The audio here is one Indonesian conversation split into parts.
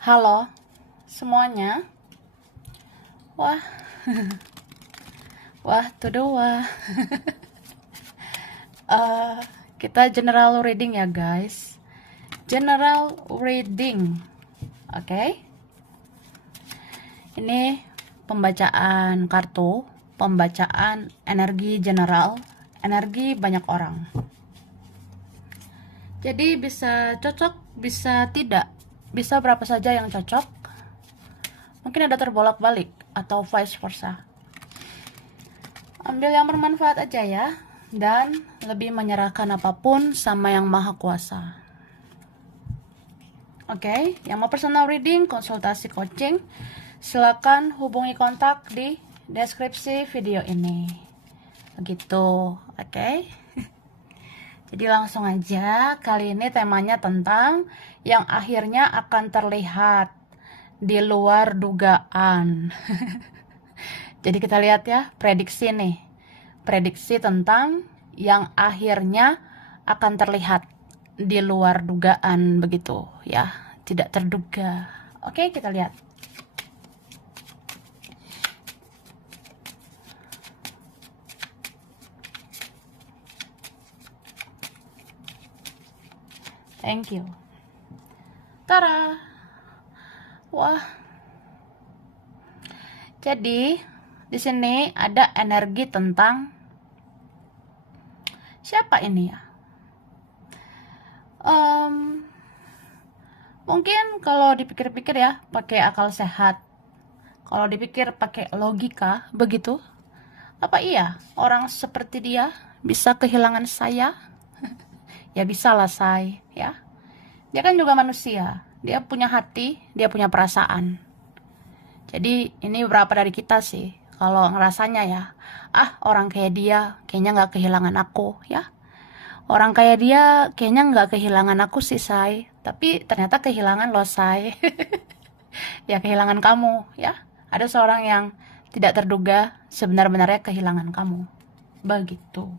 Halo semuanya. Wah, wah, tuh wah. Eh, kita general reading ya guys. General reading. Oke. Ini pembacaan kartu, pembacaan energi general, energi banyak orang. Jadi bisa cocok, bisa tidak. Bisa berapa saja yang cocok. Mungkin ada terbolak-balik atau vice versa. Ambil yang bermanfaat aja ya, dan lebih menyerahkan apapun sama yang maha kuasa. Oke, yang mau personal reading, konsultasi coaching, silakan hubungi kontak di deskripsi video ini. Begitu, oke? Jadi langsung aja, kali ini temanya tentang yang akhirnya akan terlihat di luar dugaan. Jadi kita lihat ya, prediksi nih. Prediksi tentang yang akhirnya akan terlihat di luar dugaan begitu ya, tidak terduga. Oke, kita lihat. Thank you. Tara. Wah. Jadi di sini ada energi tentang siapa ini ya? Mungkin kalau dipikir-pikir ya, pakai akal sehat. Kalau dipikir pakai logika, begitu. Apa iya orang seperti dia bisa kehilangan saya? Ya bisa lah say, ya. Dia kan juga manusia. Dia punya hati, dia punya perasaan. Jadi ini beberapa dari kita sih, kalau ngerasanya ya, orang kayak dia kayaknya nggak kehilangan aku, ya. Orang kayak dia kayaknya nggak kehilangan aku sih, say. Tapi ternyata kehilangan loh, say. Ya kehilangan kamu, ya. Ada seorang yang tidak terduga sebenar-benarnya kehilangan kamu. Begitu.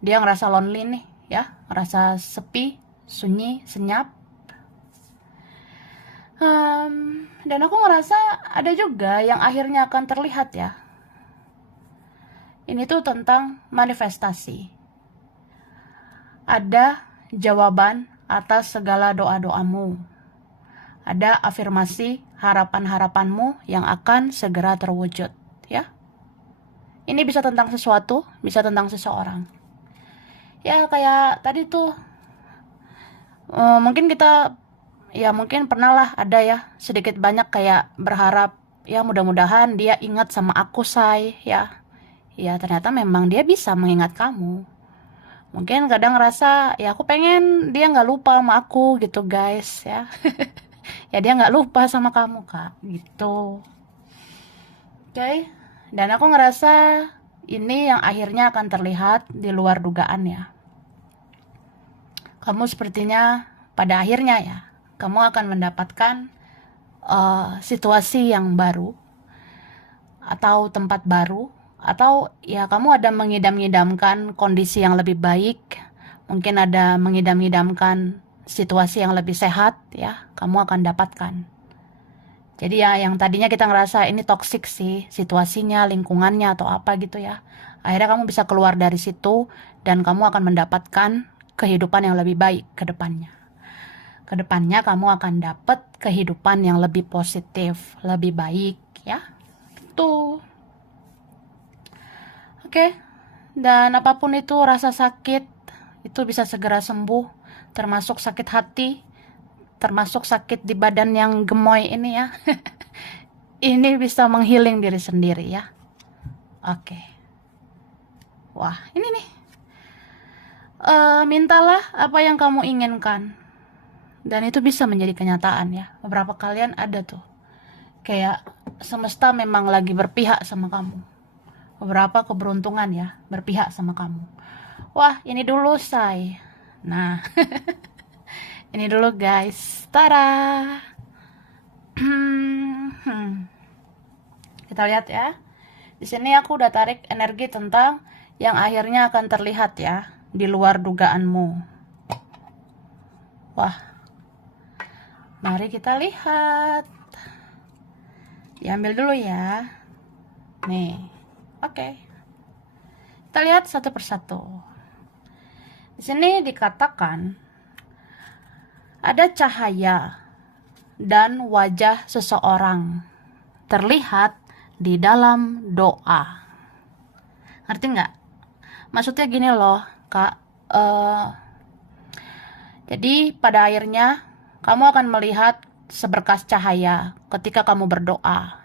Dia ngerasa lonely nih, ya. Ngerasa sepi, sunyi, senyap. Dan aku ngerasa ada juga yang akhirnya akan terlihat ya. Ini tuh tentang manifestasi. Ada jawaban atas segala doa-doamu. Ada afirmasi harapan-harapanmu yang akan segera terwujud, ya. Ini bisa tentang sesuatu, bisa tentang seseorang. Ya kayak tadi tuh, mungkin kita, ya mungkin pernah lah ada ya sedikit banyak kayak berharap, ya mudah-mudahan dia ingat sama aku say, ya. Ya ternyata memang dia bisa mengingat kamu. Mungkin kadang ngerasa ya aku pengen dia nggak lupa sama aku gitu guys ya. Ya dia nggak lupa sama kamu kak gitu. Oke. Dan aku ngerasa ini yang akhirnya akan terlihat di luar dugaan ya. Kamu sepertinya pada akhirnya ya, kamu akan mendapatkan situasi yang baru atau tempat baru, atau ya kamu ada mengidam-ngidamkan kondisi yang lebih baik, mungkin ada mengidam-ngidamkan situasi yang lebih sehat ya, kamu akan dapatkan. Jadi ya yang tadinya kita ngerasa ini toksik sih situasinya, lingkungannya atau apa gitu ya, akhirnya kamu bisa keluar dari situ dan kamu akan mendapatkan kehidupan yang lebih baik ke depannya. Kedepannya kamu akan dapat kehidupan yang lebih positif, lebih baik ya. Tuh. Oke, dan apapun itu rasa sakit, itu bisa segera sembuh, termasuk sakit hati, termasuk sakit di badan yang gemoy ini ya. Ini bisa menghealing diri sendiri ya. Oke. Wah, ini nih. Mintalah apa yang kamu inginkan. Dan itu bisa menjadi kenyataan ya. Beberapa kalian ada tuh. Kayak semesta memang lagi berpihak sama kamu. Beberapa keberuntungan ya berpihak sama kamu. Wah ini dulu say. Nah ini dulu guys. Tara. Kita lihat ya. Di sini aku udah tarik energi tentang yang akhirnya akan terlihat ya di luar dugaanmu. Wah Mari kita lihat. Diambil dulu ya. Nih. Oke. Kita lihat satu persatu. Di sini dikatakan ada cahaya dan wajah seseorang terlihat di dalam doa. Ngerti nggak? Maksudnya gini loh, Kak. Jadi pada akhirnya kamu akan melihat seberkas cahaya ketika kamu berdoa.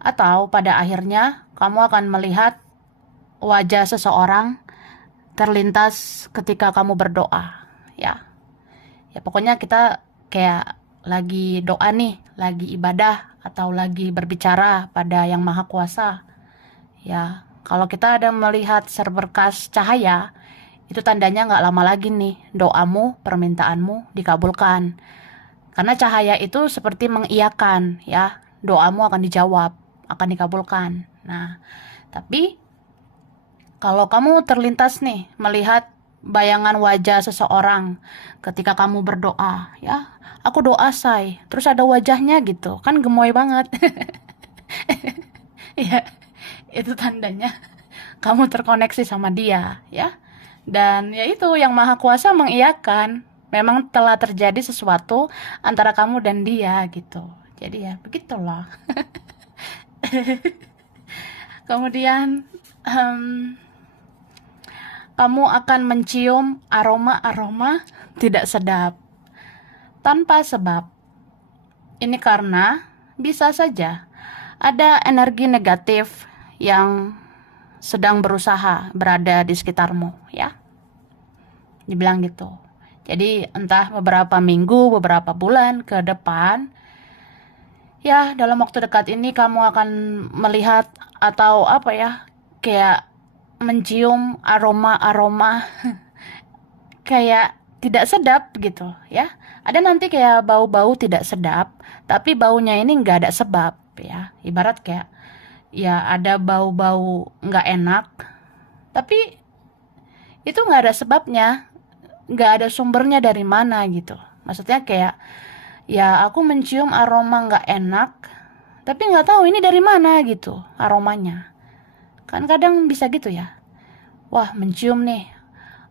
Atau pada akhirnya kamu akan melihat wajah seseorang terlintas ketika kamu berdoa. Ya pokoknya kita kayak lagi doa nih, lagi ibadah atau lagi berbicara pada Yang Maha Kuasa. Ya, kalau kita ada melihat seberkas cahaya, itu tandanya nggak lama lagi nih doamu, permintaanmu dikabulkan. Karena cahaya itu seperti mengiyakan, ya, doamu akan dijawab, akan dikabulkan. Nah, tapi kalau kamu terlintas nih melihat bayangan wajah seseorang ketika kamu berdoa, ya, aku doa say, terus ada wajahnya gitu, kan gemoy banget. Ya, itu tandanya kamu terkoneksi sama dia, ya. Dan ya itu Yang Maha Kuasa mengiyakan, memang telah terjadi sesuatu antara kamu dan dia gitu. Jadi ya begitulah. Kemudian kamu akan mencium aroma-aroma tidak sedap tanpa sebab. Ini karena bisa saja ada energi negatif yang sedang berusaha berada di sekitarmu, ya. Dibilang gitu. Jadi entah beberapa minggu, beberapa bulan ke depan, ya dalam waktu dekat ini kamu akan melihat atau apa ya, kayak mencium aroma-aroma kayak tidak sedap gitu ya. Ada nanti kayak bau-bau tidak sedap, tapi baunya ini nggak ada sebab ya. Ibarat kayak ya ada bau-bau nggak enak, tapi itu nggak ada sebabnya, nggak ada sumbernya dari mana gitu. Maksudnya kayak ya aku mencium aroma nggak enak, tapi nggak tahu ini dari mana gitu aromanya. Kan kadang bisa gitu ya. Wah, mencium nih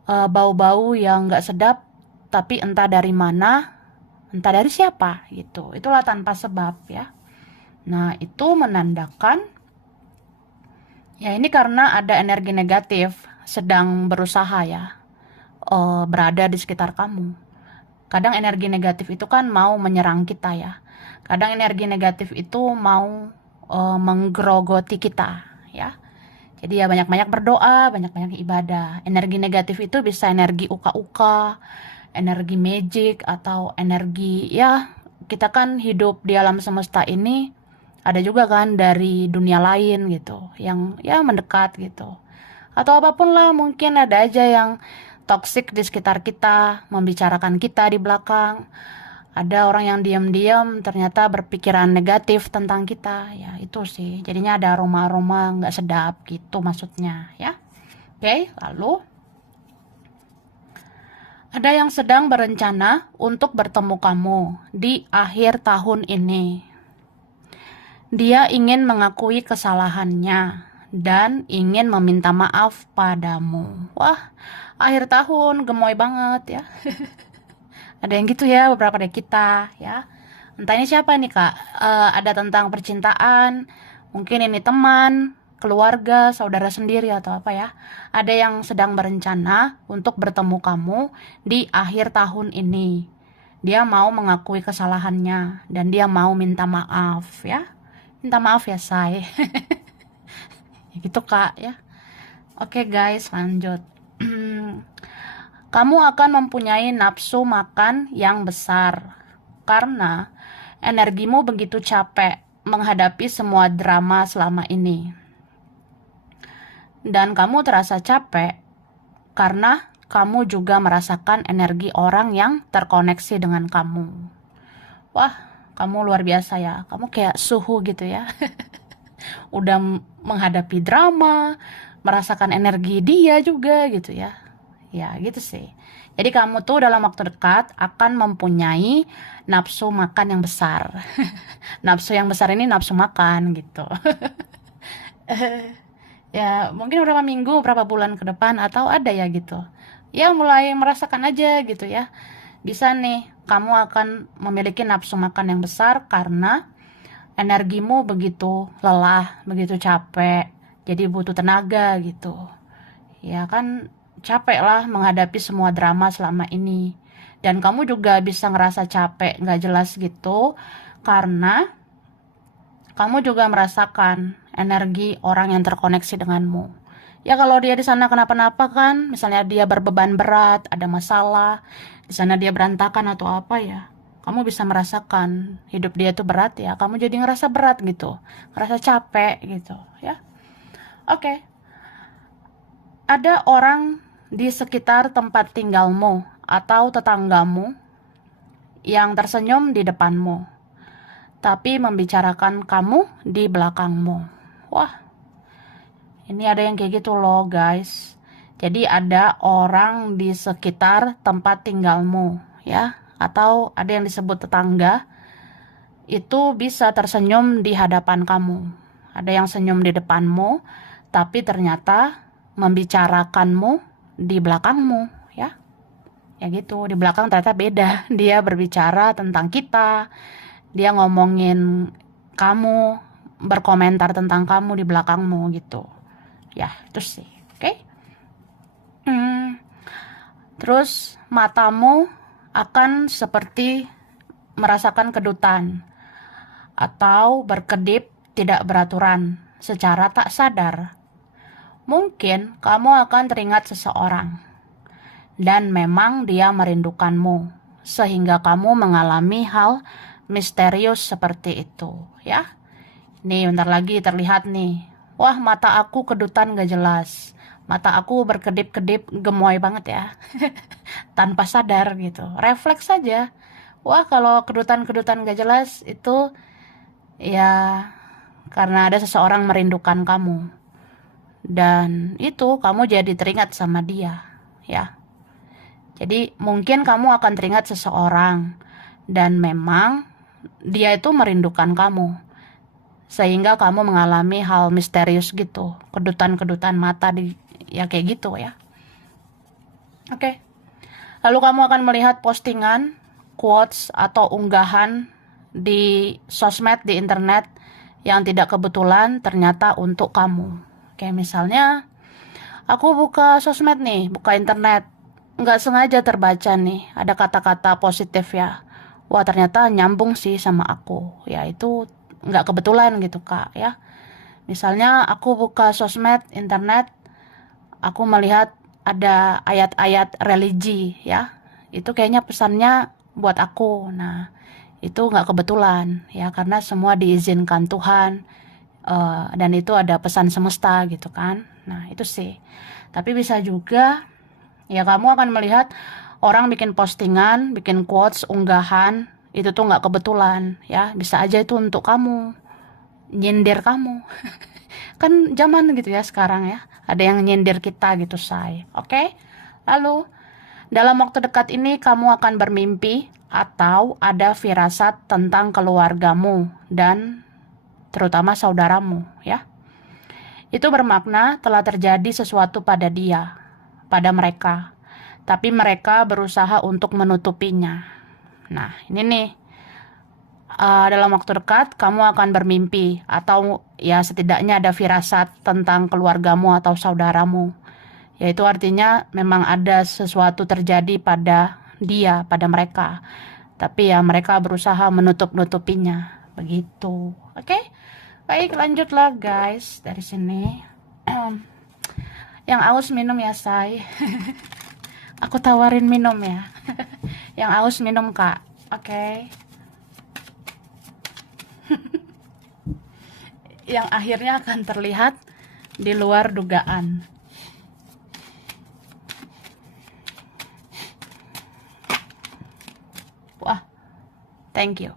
bau-bau yang nggak sedap, tapi entah dari mana, entah dari siapa gitu. Itulah tanpa sebab ya. Nah, itu menandakan ya ini karena ada energi negatif sedang berusaha ya berada di sekitar kamu. Kadang energi negatif itu kan mau menyerang kita ya. Kadang energi negatif itu mau menggerogoti kita ya. Jadi ya banyak-banyak berdoa, banyak-banyak ibadah. Energi negatif itu bisa energi uka-uka, energi magic, atau energi ya kita kan hidup di alam semesta ini, ada juga kan dari dunia lain gitu, yang ya mendekat gitu. Atau apapun lah, mungkin ada aja yang toksik di sekitar kita, membicarakan kita di belakang. Ada orang yang diam-diam ternyata berpikiran negatif tentang kita. Ya itu sih, jadinya ada aroma-aroma nggak sedap gitu maksudnya ya. Oke, lalu ada yang sedang berencana untuk bertemu kamu di akhir tahun ini. Dia ingin mengakui kesalahannya dan ingin meminta maaf padamu. Wah, akhir tahun gemoy banget ya. Ada yang gitu ya, beberapa dari kita ya. Entah ini siapa nih Kak, ada tentang percintaan, mungkin ini teman, keluarga, saudara sendiri atau apa ya. Ada yang sedang berencana untuk bertemu kamu di akhir tahun ini. Dia mau mengakui kesalahannya dan dia mau minta maaf ya. Minta maaf ya say. Ya gitu Kak ya. Oke guys, lanjut. Kamu akan mempunyai nafsu makan yang besar karena energimu begitu capek menghadapi semua drama selama ini. Dan kamu terasa capek karena kamu juga merasakan energi orang yang terkoneksi dengan kamu. Wah, kamu luar biasa ya. Kamu kayak suhu gitu ya. Udah menghadapi drama, merasakan energi dia juga gitu ya. Ya, gitu sih. Jadi kamu tuh dalam waktu dekat akan mempunyai nafsu makan yang besar. Nafsu yang besar ini nafsu makan gitu. Ya, mungkin beberapa minggu, beberapa bulan ke depan atau ada ya gitu. Ya, mulai merasakan aja gitu ya. Bisa nih, kamu akan memiliki nafsu makan yang besar karena energimu begitu lelah, begitu capek, jadi butuh tenaga gitu. Ya kan capek lah menghadapi semua drama selama ini. Dan kamu juga bisa ngerasa capek, nggak jelas gitu, karena kamu juga merasakan energi orang yang terkoneksi denganmu. Ya kalau dia di sana kenapa-napa kan, misalnya dia berbeban berat, ada masalah, di sana dia berantakan atau apa ya, kamu bisa merasakan hidup dia tuh berat ya, kamu jadi ngerasa berat gitu, ngerasa capek gitu ya. Oke, ada orang di sekitar tempat tinggalmu atau tetanggamu yang tersenyum di depanmu, tapi membicarakan kamu di belakangmu. Wah, ini ada yang kayak gitu loh guys. Jadi ada orang di sekitar tempat tinggalmu ya, atau ada yang disebut tetangga, itu bisa tersenyum di hadapan kamu. Ada yang senyum di depanmu, tapi ternyata membicarakanmu di belakangmu ya. Ya gitu, di belakang ternyata beda. Dia berbicara tentang kita, dia ngomongin kamu, berkomentar tentang kamu di belakangmu gitu. Ya, itu sih. Oke. Terus matamu akan seperti merasakan kedutan atau berkedip tidak beraturan secara tak sadar. Mungkin kamu akan teringat seseorang dan memang dia merindukanmu sehingga kamu mengalami hal misterius seperti itu ya. Nih bentar lagi terlihat nih. Wah, mata aku kedutan gak jelas. Mata aku berkedip-kedip gemoy banget ya. Tanpa sadar gitu. Refleks saja. Wah, kalau kedutan-kedutan gak jelas itu ya karena ada seseorang merindukan kamu. Dan itu kamu jadi teringat sama dia ya. Jadi mungkin kamu akan teringat seseorang dan memang dia itu merindukan kamu. Sehingga kamu mengalami hal misterius gitu, kedutan-kedutan mata ya kayak gitu ya. Oke. Lalu kamu akan melihat postingan, quotes atau unggahan di sosmed, di internet yang tidak kebetulan ternyata untuk kamu. Kayak misalnya, aku buka sosmed nih, buka internet, nggak sengaja terbaca nih, ada kata-kata positif ya. Wah, ternyata nyambung sih sama aku. Ya itu nggak kebetulan gitu kak ya. Misalnya aku buka sosmed, internet, aku melihat ada ayat-ayat religi ya. Itu kayaknya pesannya buat aku. Nah, itu nggak kebetulan ya, karena semua diizinkan Tuhan. Dan itu ada pesan semesta gitu kan. Nah, itu sih. Tapi bisa juga ya kamu akan melihat orang bikin postingan, bikin quotes, unggahan, itu tuh nggak kebetulan ya. Bisa aja itu untuk kamu, nyindir kamu. Kan zaman gitu ya sekarang ya. Ada yang nyindir kita gitu, say. Oke? Lalu, dalam waktu dekat ini kamu akan bermimpi atau ada firasat tentang keluargamu dan terutama saudaramu ya. Itu bermakna telah terjadi sesuatu pada dia, pada mereka. Tapi mereka berusaha untuk menutupinya. Nah, ini nih. Dalam waktu dekat kamu akan bermimpi atau ya setidaknya ada firasat tentang keluargamu atau saudaramu. Yaitu artinya memang ada sesuatu terjadi pada dia, pada mereka. Tapi ya mereka berusaha menutup-nutupinya. Begitu. Oke? Baik, lanjutlah guys dari sini. Yang aus minum ya, say. Aku tawarin minum ya. Yang aus minum, Kak. Oke. Yang akhirnya akan terlihat di luar dugaan. Wah, thank you.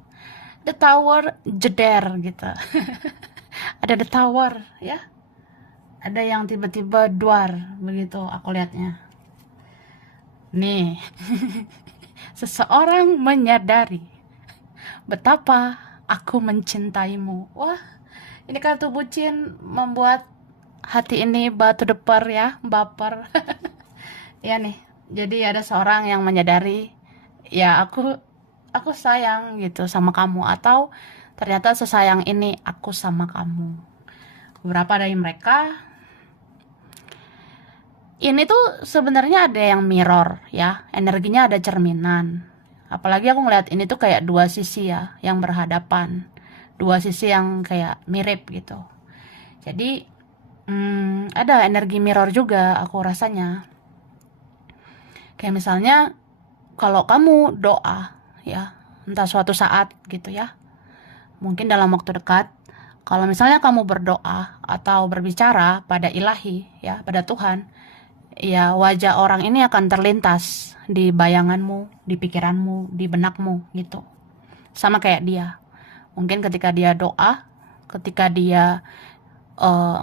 The tower jeder gitu. Ada the tower ya. Ada yang tiba-tiba duar begitu aku lihatnya. Nih, seseorang menyadari betapa aku mencintaimu. Wah, ini kartu bucin membuat hati ini batu depar ya, baper. Ya nih, jadi ada seorang yang menyadari, ya aku sayang gitu sama kamu, atau ternyata sesayang ini aku sama kamu. Beberapa dari mereka ini tuh sebenarnya ada yang mirror ya, energinya ada cerminan. Apalagi aku ngeliat ini tuh kayak dua sisi ya, yang berhadapan, dua sisi yang kayak mirip gitu. Jadi ada energi mirror juga aku rasanya. Kayak misalnya kalau kamu doa ya, entah suatu saat gitu ya, mungkin dalam waktu dekat, kalau misalnya kamu berdoa atau berbicara pada ilahi ya, pada Tuhan, ya wajah orang ini akan terlintas di bayanganmu, di pikiranmu, di benakmu gitu. Sama kayak dia. Mungkin ketika dia doa, ketika dia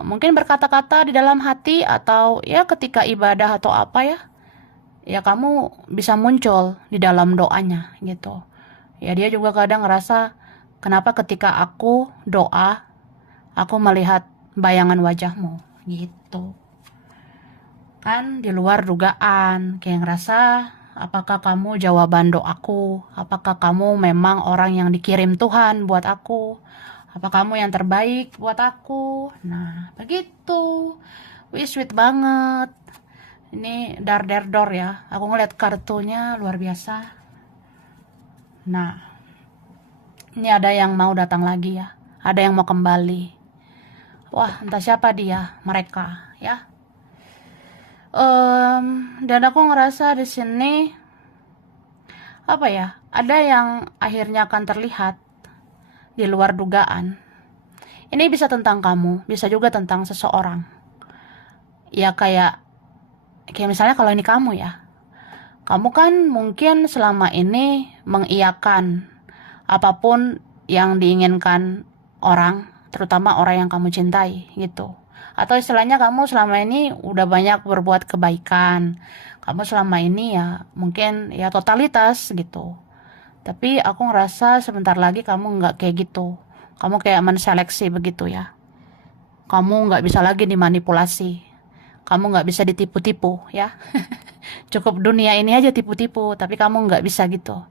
mungkin berkata-kata di dalam hati, atau ya ketika ibadah atau apa ya, ya kamu bisa muncul di dalam doanya gitu. Ya dia juga kadang ngerasa, kenapa ketika aku doa, aku melihat bayangan wajahmu gitu. Kan di luar dugaan, kayak ngerasa, apakah kamu jawaban doaku? Apakah kamu memang orang yang dikirim Tuhan buat aku? Apa kamu yang terbaik buat aku? Nah, begitu. Wih, sweet banget. Ini dar ya. Aku ngeliat kartunya luar biasa. Nah, ini ada yang mau datang lagi ya. Ada yang mau kembali. Wah, entah siapa dia, mereka ya. Dan aku ngerasa di sini apa ya? Ada yang akhirnya akan terlihat di luar dugaan. Ini bisa tentang kamu, bisa juga tentang seseorang. Ya kayak misalnya kalau ini kamu ya. Kamu kan mungkin selama ini mengiyakan apapun yang diinginkan orang, terutama orang yang kamu cintai gitu. Atau istilahnya kamu selama ini udah banyak berbuat kebaikan. Kamu selama ini ya mungkin ya totalitas gitu. Tapi aku ngerasa sebentar lagi kamu nggak kayak gitu. Kamu kayak menseleksi begitu ya. Kamu nggak bisa lagi dimanipulasi. Kamu nggak bisa ditipu-tipu ya. Cukup dunia ini aja tipu-tipu, tapi kamu nggak bisa gitu.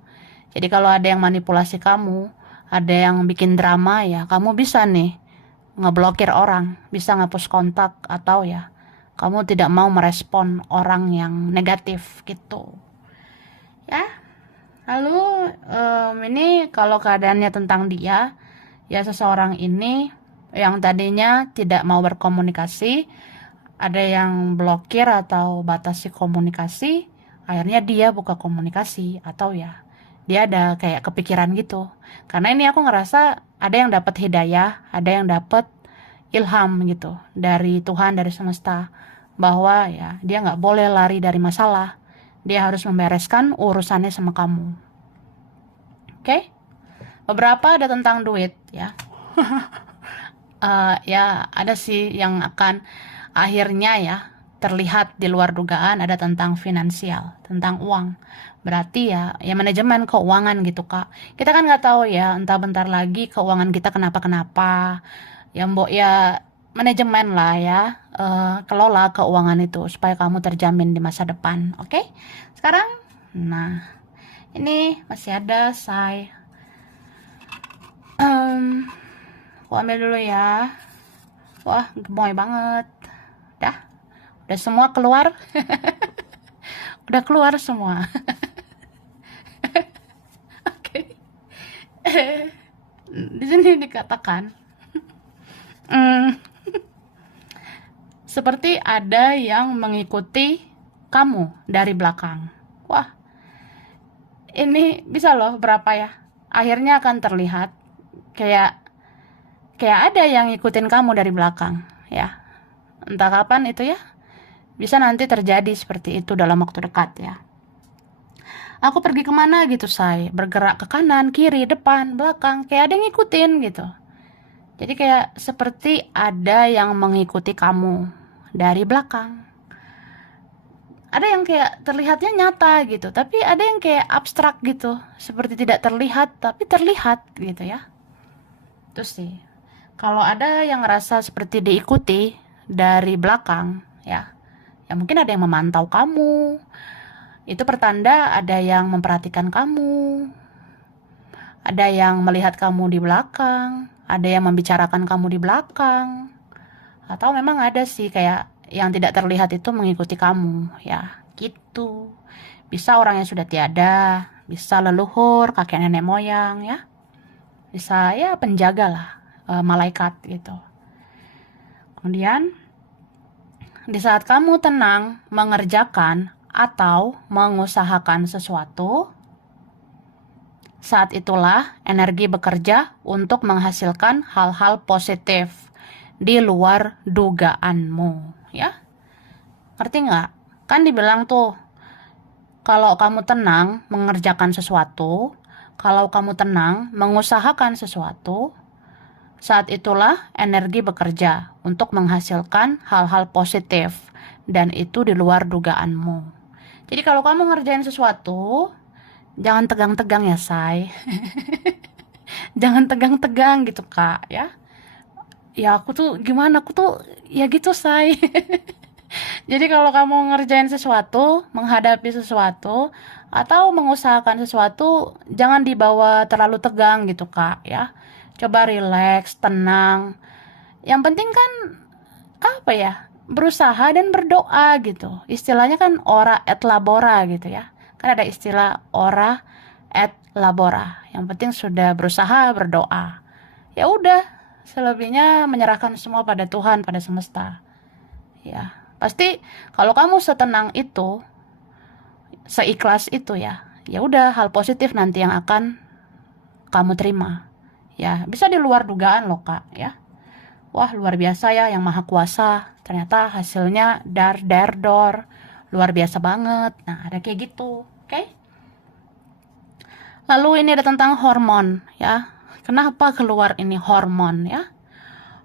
Jadi kalau ada yang manipulasi kamu, ada yang bikin drama ya, kamu bisa nih ngeblokir orang, bisa ngapus kontak, atau ya kamu tidak mau merespon orang yang negatif gitu. Ya, lalu ini kalau keadaannya tentang dia, ya seseorang ini yang tadinya tidak mau berkomunikasi, ada yang blokir atau batasi komunikasi, akhirnya dia buka komunikasi, atau ya dia ada kayak kepikiran gitu. Karena ini aku ngerasa ada yang dapat hidayah, ada yang dapat ilham gitu dari Tuhan, dari semesta, bahwa ya dia nggak boleh lari dari masalah, dia harus membereskan urusannya sama kamu. Oke? Beberapa ada tentang duit ya. Ya ada sih yang akan akhirnya ya terlihat di luar dugaan, ada tentang finansial, tentang uang. Berarti ya manajemen keuangan gitu Kak. Kita kan nggak tahu ya, entah bentar lagi keuangan kita kenapa-kenapa. Ya mbok ya manajemen lah ya, kelola keuangan itu supaya kamu terjamin di masa depan. Oke? Sekarang, nah ini masih ada saya. Aku ambil dulu ya. Wah, gemoy banget. Udah semua keluar. Udah keluar semua. Oke. Di sini dikatakan, seperti ada yang mengikuti kamu dari belakang. Wah, ini bisa loh berapa ya? Akhirnya akan terlihat kayak ada yang ngikutin kamu dari belakang, ya. Entah kapan itu ya. Bisa nanti terjadi seperti itu dalam waktu dekat ya. Aku pergi kemana gitu, say, bergerak ke kanan, kiri, depan, belakang, kayak ada yang ngikutin gitu. Jadi kayak seperti ada yang mengikuti kamu dari belakang. Ada yang kayak terlihatnya nyata gitu, tapi ada yang kayak abstrak gitu, seperti tidak terlihat tapi terlihat gitu ya. Terus sih, kalau ada yang ngerasa seperti diikuti dari belakang, ya mungkin ada yang memantau kamu. Itu pertanda ada yang memperhatikan kamu, ada yang melihat kamu di belakang, ada yang membicarakan kamu di belakang, atau memang ada sih kayak yang tidak terlihat itu mengikuti kamu, ya gitu. Bisa orang yang sudah tiada, bisa leluhur, kakek nenek moyang ya, bisa ya penjaga lah, malaikat gitu. Kemudian di saat kamu tenang mengerjakan atau mengusahakan sesuatu, saat itulah energi bekerja untuk menghasilkan hal-hal positif di luar dugaanmu, ya. Ngerti nggak? Kan dibilang tuh, kalau kamu tenang mengerjakan sesuatu, kalau kamu tenang mengusahakan sesuatu, saat itulah energi bekerja untuk menghasilkan hal-hal positif dan itu di luar dugaanmu. Jadi kalau kamu ngerjain sesuatu, jangan tegang-tegang ya, say. Jangan tegang-tegang gitu, Kak, ya. Ya aku tuh gimana, aku tuh ya gitu, say. Jadi kalau kamu ngerjain sesuatu, menghadapi sesuatu, atau mengusahakan sesuatu, jangan dibawa terlalu tegang gitu, Kak, ya. Coba rileks, tenang. Yang penting kan apa ya? Berusaha dan berdoa gitu. Istilahnya kan ora et labora gitu ya. Kan ada istilah ora et labora. Yang penting sudah berusaha, berdoa. Ya udah, selebihnya menyerahkan semua pada Tuhan, pada semesta. Ya, pasti kalau kamu setenang itu, seikhlas itu ya, ya udah hal positif nanti yang akan kamu terima. Ya, bisa di luar dugaan loh, Kak, ya. Wah, luar biasa ya yang maha kuasa. Ternyata hasilnya dar der dor. Luar biasa banget. Nah, ada kayak gitu. Oke? Lalu ini ada tentang hormon ya. Kenapa keluar ini hormon ya?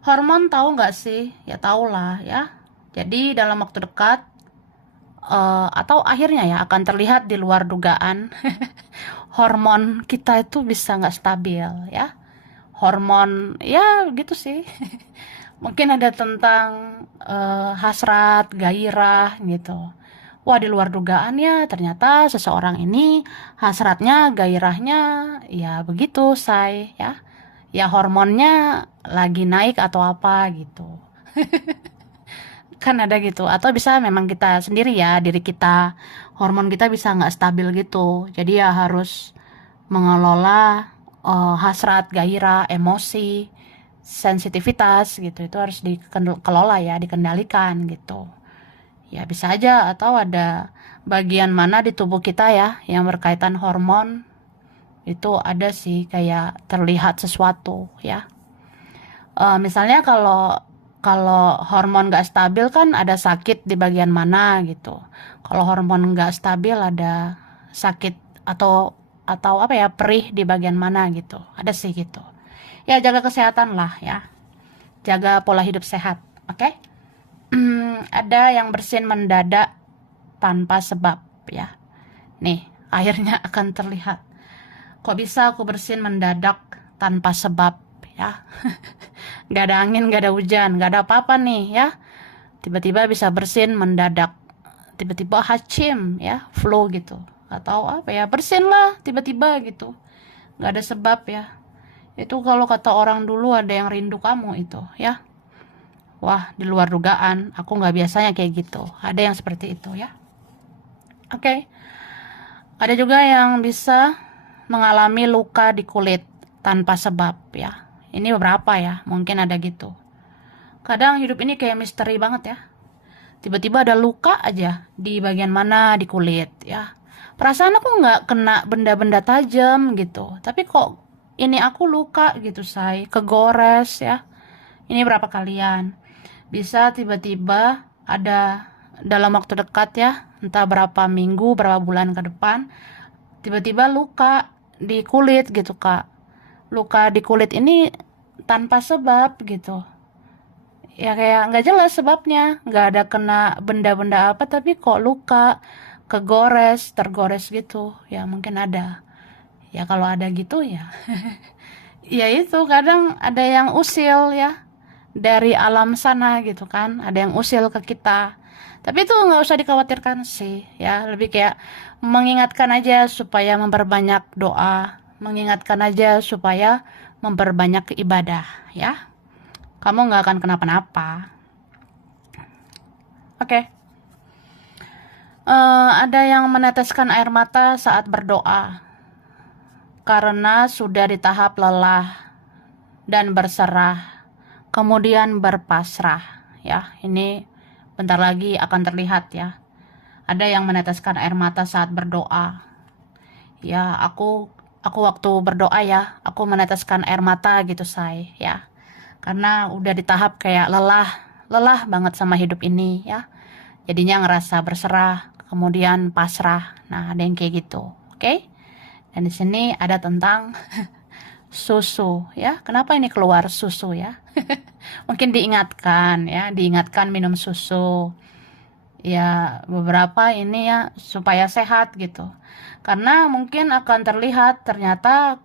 Hormon tahu nggak sih? Ya tahu lah ya. Jadi dalam waktu dekat atau akhirnya ya akan terlihat di luar dugaan hormon kita itu bisa nggak stabil ya. Hormon ya gitu sih. Mungkin ada tentang hasrat, gairah gitu. Wah, di luar dugaan ya, ternyata seseorang ini hasratnya, gairahnya ya begitu, say ya. Ya hormonnya lagi naik atau apa gitu. Kan ada gitu. Atau bisa memang kita sendiri ya, diri kita, hormon kita bisa nggak stabil gitu. Jadi ya harus mengelola hasrat, gairah, emosi, sensitivitas gitu. Itu harus dikelola ya, dikendalikan gitu. Ya bisa aja atau ada bagian mana di tubuh kita ya yang berkaitan hormon itu ada sih kayak terlihat sesuatu ya. Misalnya kalau kalau hormon nggak stabil kan ada sakit di bagian mana gitu. Kalau hormon nggak stabil ada sakit atau apa ya perih di bagian mana gitu. Ada sih gitu. Ya jaga kesehatan lah ya. Jaga pola hidup sehat. Oke? Ada yang bersin mendadak tanpa sebab ya. Nih, akhirnya akan terlihat. Kok bisa aku bersin mendadak tanpa sebab ya? Gak ada angin, gak ada hujan, gak ada apa-apa nih ya. Tiba-tiba bisa bersin mendadak. Tiba-tiba hacim ya, flow gitu. Atau apa ya, bersin lah tiba-tiba gitu. Gak ada sebab ya. Itu kalau kata orang dulu ada yang rindu kamu itu ya. Wah, di luar dugaan, aku nggak biasanya kayak gitu. Ada yang seperti itu ya. Oke. Ada juga yang bisa mengalami luka di kulit tanpa sebab ya. Ini beberapa ya, mungkin ada gitu. Kadang hidup ini kayak misteri banget ya. Tiba-tiba ada luka aja di bagian mana di kulit ya. Perasaan aku nggak kena benda-benda tajam gitu. Tapi kok ini aku luka gitu, say. Kegores ya. Ini berapa kalian? Bisa tiba-tiba ada dalam waktu dekat ya, entah berapa minggu, berapa bulan ke depan, tiba-tiba luka di kulit gitu, Kak. Luka di kulit ini tanpa sebab gitu. Ya kayak nggak jelas sebabnya, nggak ada kena benda-benda apa, tapi kok luka, kegores, tergores gitu. Ya mungkin ada. Ya kalau ada gitu ya, ya itu kadang ada yang usil ya dari alam sana gitu kan, ada yang usil ke kita. Tapi itu nggak usah dikhawatirkan sih, ya lebih kayak mengingatkan aja supaya memperbanyak doa, mengingatkan aja supaya memperbanyak ibadah, ya. Kamu nggak akan kenapa-napa. Oke. Ada yang meneteskan air mata saat berdoa karena sudah di tahap lelah dan berserah, kemudian berpasrah. Ya, ini bentar lagi akan terlihat ya. Ada yang meneteskan air mata saat berdoa. Ya, aku waktu berdoa ya, aku meneteskan air mata gitu, say, ya. Karena udah di tahap kayak lelah banget sama hidup ini ya. Jadinya ngerasa berserah, kemudian pasrah. Nah, ada yang kayak gitu. Oke? Dan di sini ada tentang susu ya. Kenapa ini keluar susu ya? Mungkin diingatkan ya, diingatkan minum susu. Ya, beberapa ini ya supaya sehat gitu. Karena mungkin akan terlihat ternyata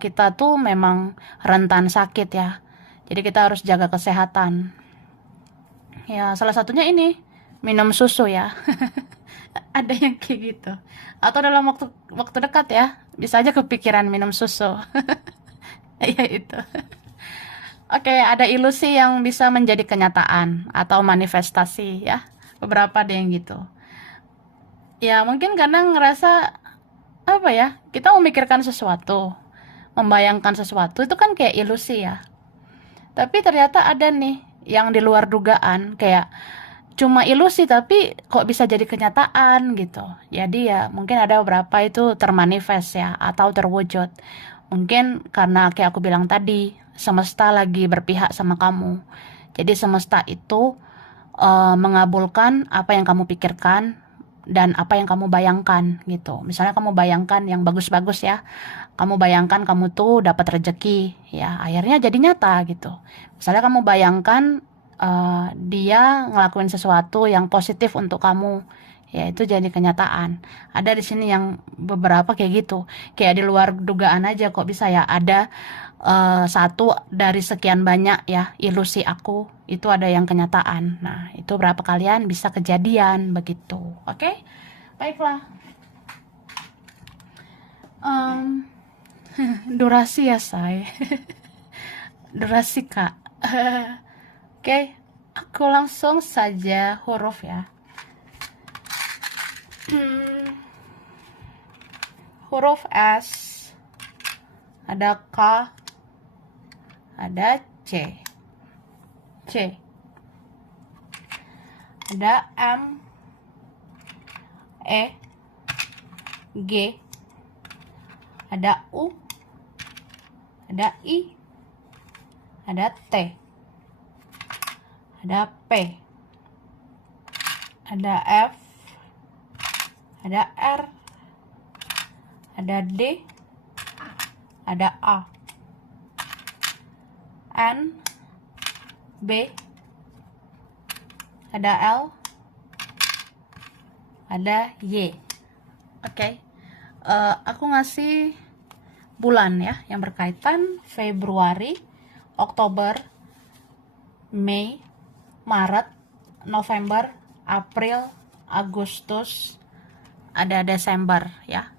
kita tuh memang rentan sakit ya. Jadi kita harus jaga kesehatan. Ya, salah satunya ini minum susu ya. Ada yang kayak gitu. Atau dalam waktu waktu dekat ya, bisa aja kepikiran minum susu. Ya itu. Oke, ada ilusi yang bisa menjadi kenyataan atau manifestasi ya. Beberapa ada yang gitu. Ya, mungkin kadang ngerasa apa ya? Kita memikirkan sesuatu, membayangkan sesuatu itu kan kayak ilusi ya. Tapi ternyata ada nih yang di luar dugaan, kayak cuma ilusi tapi kok bisa jadi kenyataan gitu. Jadi ya mungkin ada beberapa itu termanifest ya atau terwujud. Mungkin karena kayak aku bilang tadi, semesta lagi berpihak sama kamu. Jadi semesta itu mengabulkan apa yang kamu pikirkan dan apa yang kamu bayangkan gitu. Misalnya kamu bayangkan yang bagus-bagus ya. Kamu bayangkan kamu tuh dapat rezeki ya, akhirnya jadi nyata gitu. Misalnya kamu bayangkan dia ngelakuin sesuatu yang positif untuk kamu, ya itu jadi kenyataan. Ada di sini yang beberapa kayak gitu, kayak di luar dugaan aja kok bisa ya ada satu dari sekian banyak ya ilusi aku itu ada yang kenyataan. Nah itu berapa kalian bisa kejadian begitu, oke? Baiklah. Em, durasi ya say. Durasi kak. Oke, aku langsung saja huruf ya. Huruf S, ada K, ada C, ada M, E, G, ada U, ada I, ada T, ada P, ada F, ada R, ada D, ada A, N, B, ada L, ada Y. Oke. Aku ngasih bulan ya yang berkaitan Februari, Oktober, Mei, Maret, November, April, Agustus, ada Desember ya.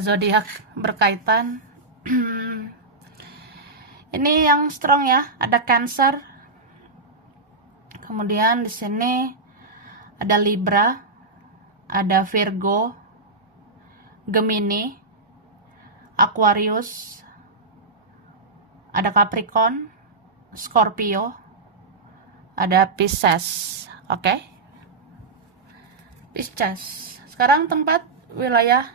Zodiak berkaitan ini yang strong ya, ada Cancer. Kemudian di sini ada Libra, ada Virgo, Gemini, Aquarius, ada Capricorn, Scorpio, ada Pisces. Oke? Pisces. Sekarang tempat wilayah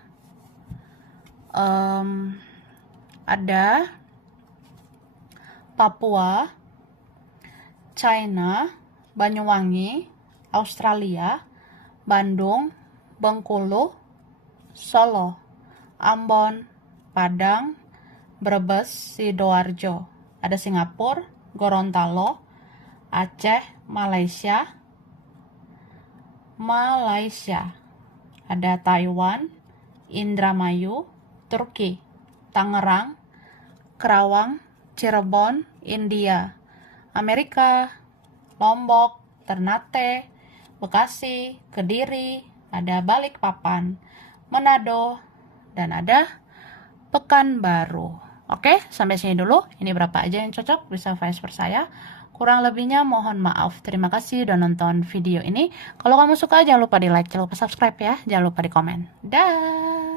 ada Papua, China, Banyuwangi, Australia, Bandung, Bengkulu, Solo, Ambon, Padang, Brebes, Sidoarjo. Ada Singapura, Gorontalo, Aceh, Malaysia, ada Taiwan, Indramayu, Turki, Tangerang, Kerawang, Cirebon, India, Amerika, Lombok, Ternate, Bekasi, Kediri, ada Balikpapan, Manado, dan ada Pekanbaru. Oke, sampai sini dulu. Ini berapa aja yang cocok, bisa vice versa ya. Kurang lebihnya mohon maaf. Terima kasih udah nonton video ini. Kalau kamu suka jangan lupa di like, jangan lupa subscribe ya. Jangan lupa di komen. Dah.